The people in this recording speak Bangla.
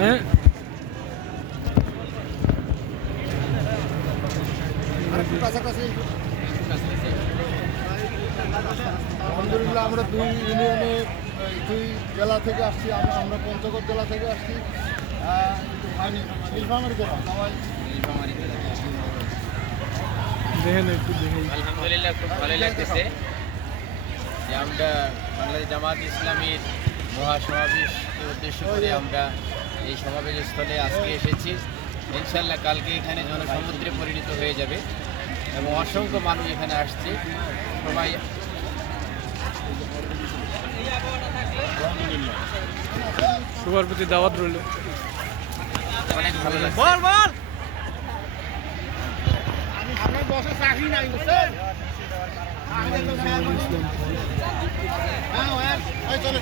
হ্যাঁ আলহামদুলিল্লাহ আমরা দুই ইউনিয়নে দুই জেলা থেকে আসছি। আমরা পঞ্চগড় জেলা থেকে আসছি, নীলফামারী জেলা সবাই। দেখেন একটু দেখেন। আলহামদুলিল্লাহ খুব ভালো লাগতেছে যে আমরা বাংলাদেশ জামাত ইসলামীর মহাসমাবেশকে উদ্দেশ্য করে আমরা এই সমাবেশ স্থলে আজকে এসেছি। ইনশাল্লাহ কালকে এখানে জনসমুদ্রে পরিণত হয়ে যাবে এবং অসংখ্য মানুষ এখানে আসছে। সবাই সবার প্রতি দাওয়াত রইল। অনেক ভালো লাগছে। চলে